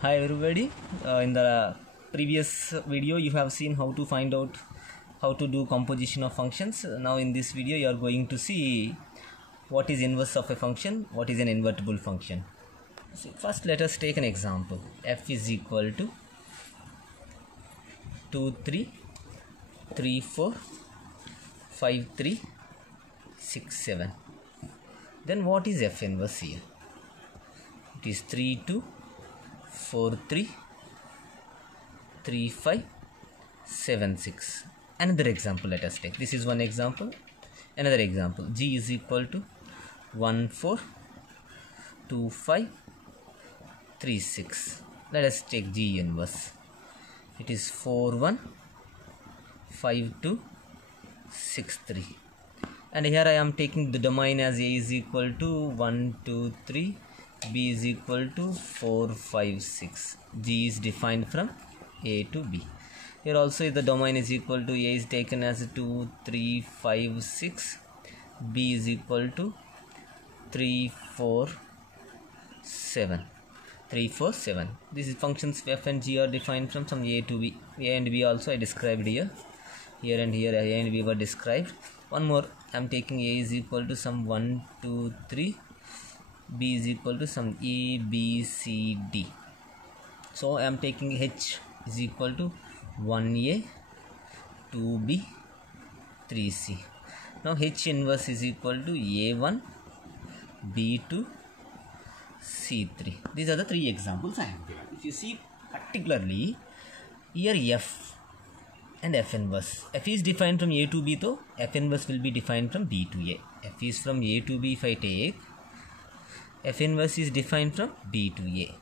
Hi everybody. In the previous video you have seen how to find out how to do composition of functions. Now in this video you are going to see what is inverse of a function, what is an invertible function. So first let us take an example. F is equal to 2 3 3 4 5 3 6 7. Then what is F inverse here? It is 3 2 4 3 3 5 7 6. Another example let us take. This is one example. Another example. G is equal to 1 4 2 5 3 6. Let us take G inverse. It is 4 1 5 2 6 3. And here I am taking the domain as A is equal to 1 2 3, B is equal to 4 5 6. G is defined from A to B. Here also the domain is equal to A is taken as 2 3 5 6, B is equal to 3 4 7. 3 4 7. These functions F and G are defined from some A to B. A and B also I described here. Here and here A and B were described. One more, I am taking A is equal to some 1 2 3, B is equal to some E B C D. So I am taking H is equal to 1A 2B 3C. Now H inverse is equal to A1 B2 C3. These are the three examples I have given. If you see particularly here F and F inverse. F is defined from A to B, so F inverse will be defined from B to A. F is from A to B if I take. F inverse is defined from B to A.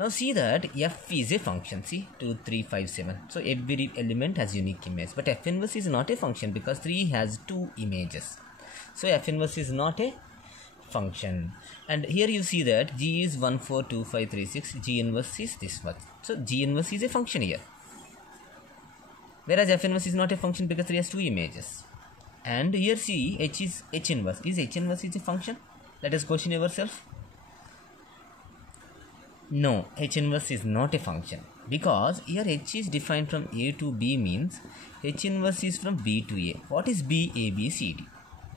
Now see that F is a function. See 2 3 5 7. So every element has unique image. But F inverse is not a function because 3 has 2 images. So F inverse is not a function. And here you see that G is 1 4 2 5 3 6. G inverse is this much. So G inverse is a function here. Whereas F inverse is not a function because 3 has 2 images. And here see H is H inverse. Is H inverse is a function? Let us question ourselves. No, H inverse is not a function because here H is defined from A to B means H inverse is from B to A. What is B? A, B, C, D.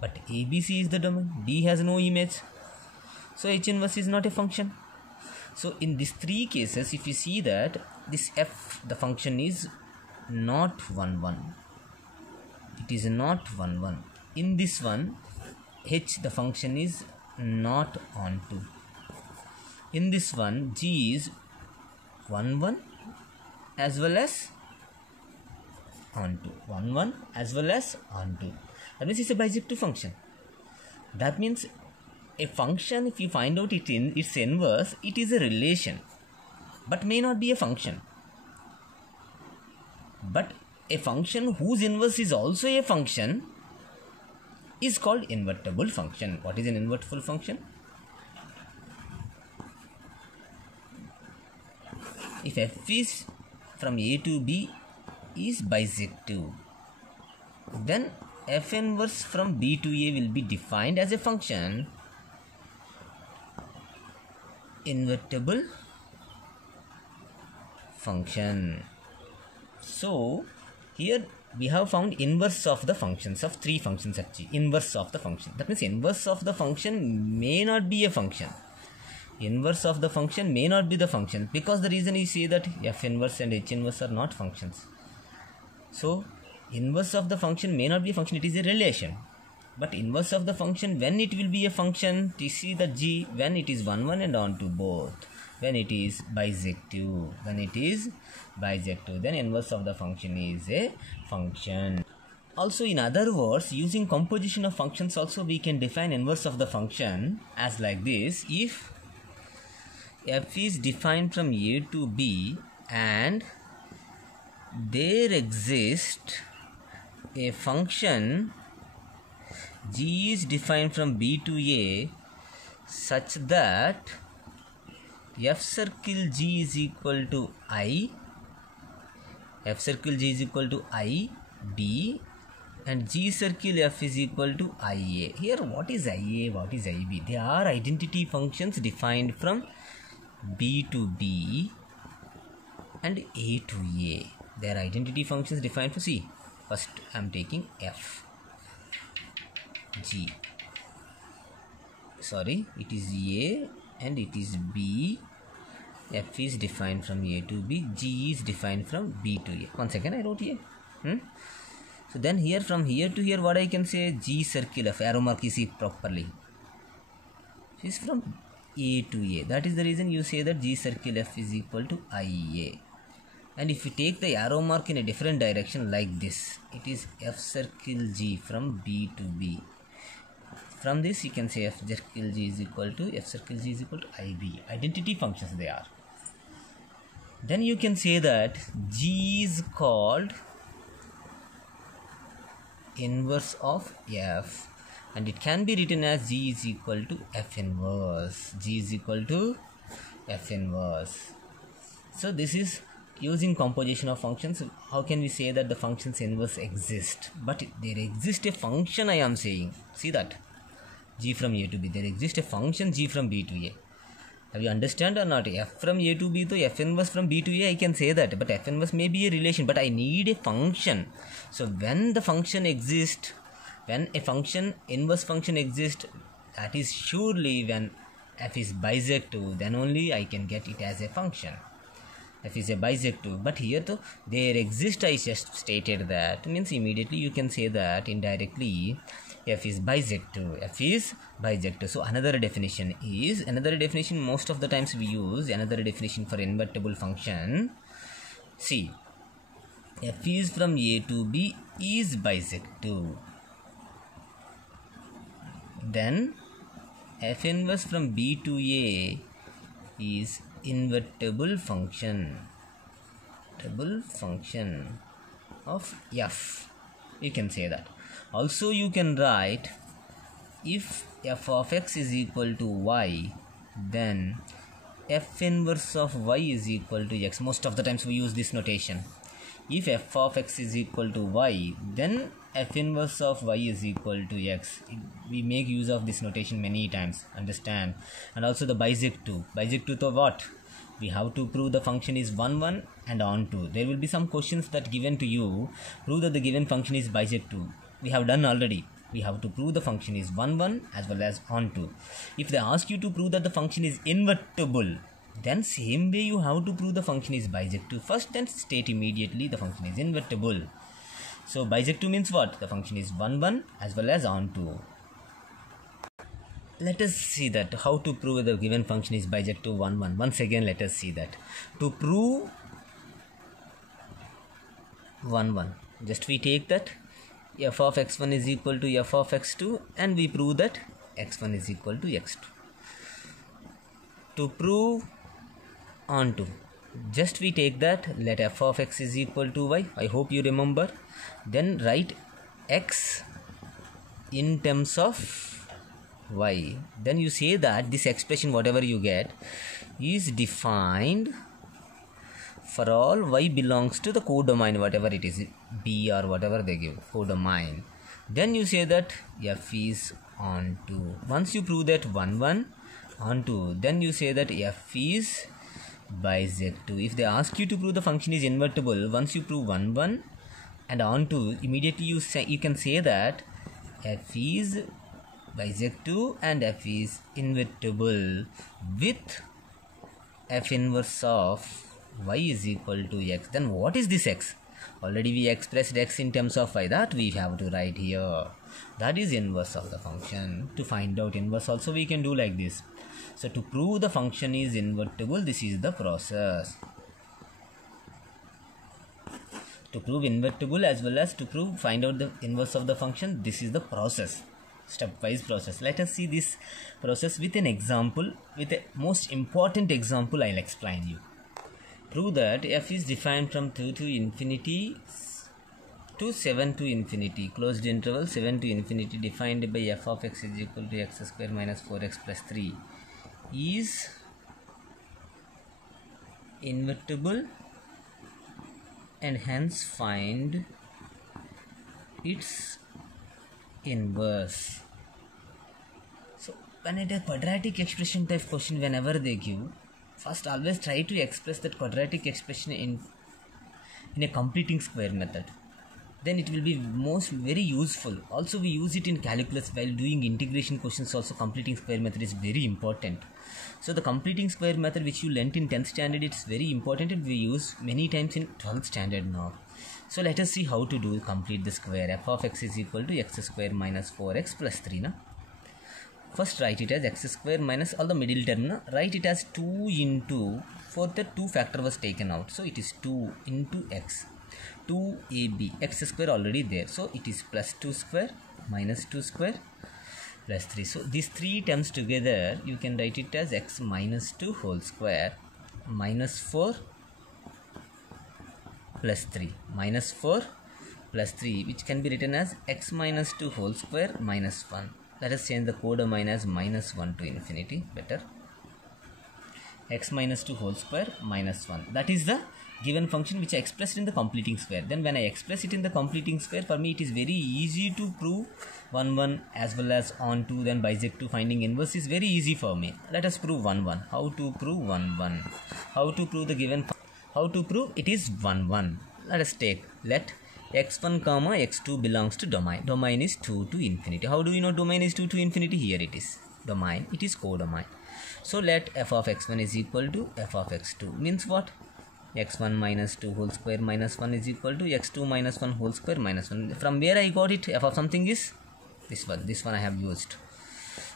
But A, B, C is the domain. D has no image. So H inverse is not a function. So in these three cases, if you see that this F, the function is not 1 1. It is not 1 1. In this one, H, the function is not onto. In this one, G is 1 1 as well as onto. 1 1 as well as onto. That means it's a bijective function. That means a function, if you find out its inverse, it is a relation, but may not be a function. But a function whose inverse is also a function is called invertible function. What is an invertible function? If F is from A to B is bijective, then F inverse from B to A will be defined as a function invertible function. So here we have found inverse of the functions of three functions at G. Inverse of the function. That means inverse of the function may not be a function. Inverse of the function may not be the function because the reason is say that F inverse and H inverse are not functions. So inverse of the function may not be a function. It is a relation. But inverse of the function, when it will be a function, to see the G, when it is 1 1 and on to both. When it is bijective, then inverse of the function is a function. Also in other words, using composition of functions also we can define inverse of the function as like this. If F is defined from A to B and there exists a function G is defined from B to A such that F circle G is equal to I, F circle G is equal to I, D, and G circle F is equal to IA. Here what is IA, what is IB? They are identity functions defined from B to B, and A to A. Their identity functions defined for C. First I am taking F G. Sorry, it is A and it is B. F is defined from A to B. G is defined from B to A. One second, I wrote here. So then here, from here to here, what I can say? G circle F. Arrow mark is see properly. Is from A to A. That is the reason you say that G circle F is equal to IA. And if you take the arrow mark in a different direction like this, it is F circle G from B to B. From this you can say F circle G is equal to IB. Identity functions they are. Then you can say that G is called inverse of F, and it can be written as G is equal to F inverse. G is equal to F inverse. So this is using composition of functions. How can we say that the functions inverse exist? But there exists a function, I am saying. See that? G from A to B. There exists a function G from B to A. Have you understand or not? F from A to B to F inverse from B to A, I can say that. But F inverse may be a relation, but I need a function. So when the function exists, when a function, inverse function exists, that is surely when F is bisective, then only I can get it as a function. F is a bisective, but here though there exists, I just stated that, means immediately you can say that indirectly F is bisective. F is bisective. So another definition most of the times we use another definition for invertible function. See, F is from A to B is bisective. Then F inverse from B to A is invertible function of F. You can say that. Also you can write, if F of X is equal to Y, then F inverse of Y is equal to X. Most of the times we use this notation. If F of X is equal to Y, then F inverse of Y is equal to X. We make use of this notation many times, understand. And also the bisective to what? We have to prove the function is 1 1 and onto. There will be some questions that given to you, prove that the given function is bisective. We have done already. We have to prove the function is 1 1 as well as onto. If they ask you to prove that the function is invertible, then same way you have to prove the function is bisective first, then state immediately the function is invertible. So bisective means what? The function is 1 1 as well as onto. Let us see that how to prove the given function is bisective 1 1. Once again let us see that. To prove 1 1, just we take that F of x1 is equal to F of x2 and we prove that x1 is equal to x2. To prove onto, just we take that, let F of x is equal to y. I hope you remember. Then write x in terms of y. Then you say that this expression whatever you get is defined for all y belongs to the codomain, whatever it is, B or whatever they give, codomain. Then you say that F is onto. Once you prove that 1 1 onto, then you say that F is bisective. If they ask you to prove the function is invertible, once you prove 1 1 and onto, immediately you can say that F is bisective and F is invertible with F inverse of y is equal to x. Then what is this x? Already we expressed x in terms of y, that we have to write here. That is inverse of the function. To find out inverse also we can do like this. So to prove the function is invertible, this is the process. To prove invertible as well as to find out the inverse of the function, this is the process, stepwise process. Let us see this process with an example, with a most important example I'll explain you. Prove that f is defined from 2 to infinity to 7 to infinity, closed interval 7 to infinity, defined by f of x is equal to x square minus 4x plus 3 is invertible, and hence find its inverse. So when it a quadratic expression type question, whenever they give, First, always try to express that quadratic expression in a completing square method. Then it will be very useful. Also, we use it in calculus while doing integration questions. Also, completing square method is very important. So the completing square method which you learnt in 10th standard, it's very important, and we use many times in 12th standard now. So let us see how to do complete the square. F of x is equal to x square minus 4x plus 3. Na? First write it as x square minus all the middle term. Na? Write it as 2 into, for the 2 factor was taken out. So it is 2 into x. 2ab, x square already there. So it is plus 2 square minus 2 square plus 3. So these 3 terms together, you can write it as x minus 2 whole square minus 4 plus 3. Minus 4 plus 3, which can be written as x minus 2 whole square minus 1. Let us change the codomain as minus 1 to infinity. Better. X minus 2 whole square minus 1. That is the given function which I expressed in the completing square. Then when I express it in the completing square, for me it is very easy to prove 1 1 as well as on 2, then bisect 2, finding inverse is very easy for me. Let us prove 1 1. How to prove 1 1? How to prove the given how to prove it is 1 1? Let us take, let x1 comma x2 belongs to domain. Domain is 2 to infinity. How do you know domain is 2 to infinity? Here it is. Domain, it is codomain. So let f of x1 is equal to f of x2. Means what? x1 minus 2 whole square minus 1 is equal to x2 minus 1 whole square minus 1. From where I got it? F of something is this one. This one I have used.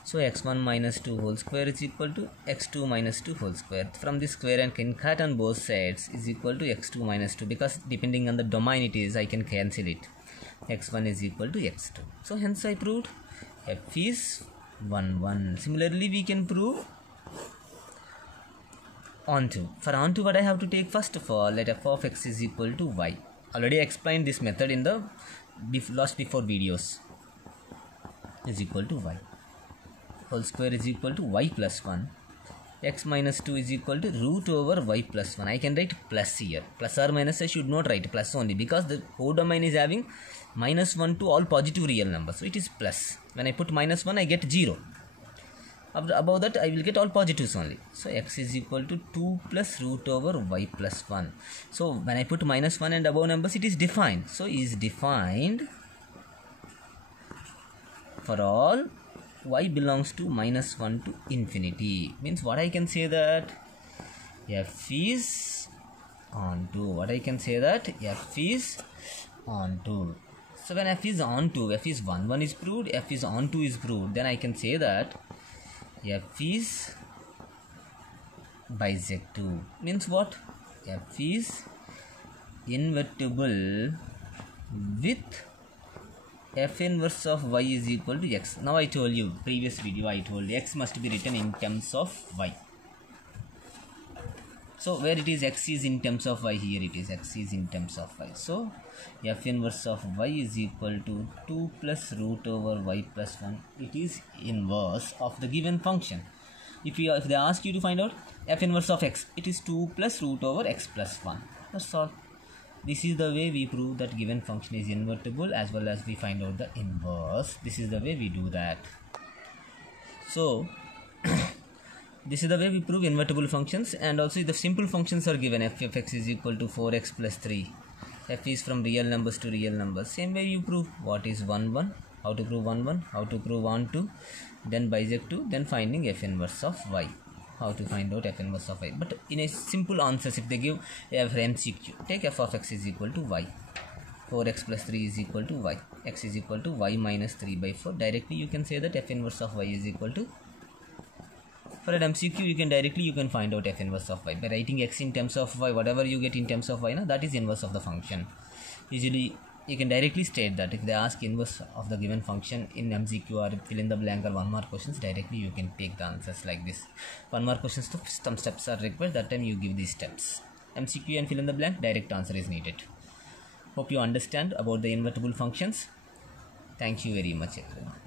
So x1 minus 2 whole square is equal to x2 minus 2 whole square. From this square and can cut on both sides is equal to x2 minus 2. Because depending on the domain it is, I can cancel it. x1 is equal to x2. So hence I proved f is 1 1. Similarly, we can prove onto. For onto, what I have to take? First of all, let f of x is equal to y. Already explained this method in the last before videos. Is equal to y. Whole square is equal to y plus 1. X minus 2 is equal to root over y plus 1. I can write plus here. Plus or minus I should not write plus only, because the codomain is having minus 1 to all positive real numbers. So it is plus. When I put minus 1, I get 0. Above that, I will get all positives only. So x is equal to 2 plus root over y plus 1. So when I put minus 1 and above numbers, it is defined. So is defined for all y belongs to minus 1 to infinity. Means what I can say that f is onto. What I can say that f is onto. So when f is onto, f is 1 1 is proved, f is onto is proved. Then I can say that f is bisect 2. Means what? F is invertible with f inverse of y is equal to x. Now I told you, previous video I told x must be written in terms of y. So where it is x is in terms of y, here it is x is in terms of y. So f inverse of y is equal to 2 plus root over y plus 1. It is inverse of the given function. If they ask you to find out f inverse of x, it is 2 plus root over x plus 1. That's all. This is the way we prove that given function is invertible, as well as we find out the inverse. This is the way we do that. So this is the way we prove invertible functions. And also if the simple functions are given, f of x is equal to 4x plus 3. F is from real numbers to real numbers. Same way you prove what is 1 1. How to prove 1 1. How to prove onto. Then bisect 2. Then finding f inverse of y. How to find out f inverse of y. But in a simple answers, if they give MCQ, take f of x is equal to y. 4x plus 3 is equal to y. X is equal to y minus 3 by 4. Directly you can say that f inverse of y is equal to. For an MCQ, you can find out f inverse of y by writing x in terms of y. Whatever you get in terms of y, that is inverse of the function. Usually you can directly state that. If they ask inverse of the given function in MCQ or fill in the blank or 1 mark questions, directly you can take the answers like this. 1 mark questions, some steps are required. That time you give these steps. MCQ and fill in the blank, direct answer is needed. Hope you understand about the invertible functions. Thank you very much, everyone.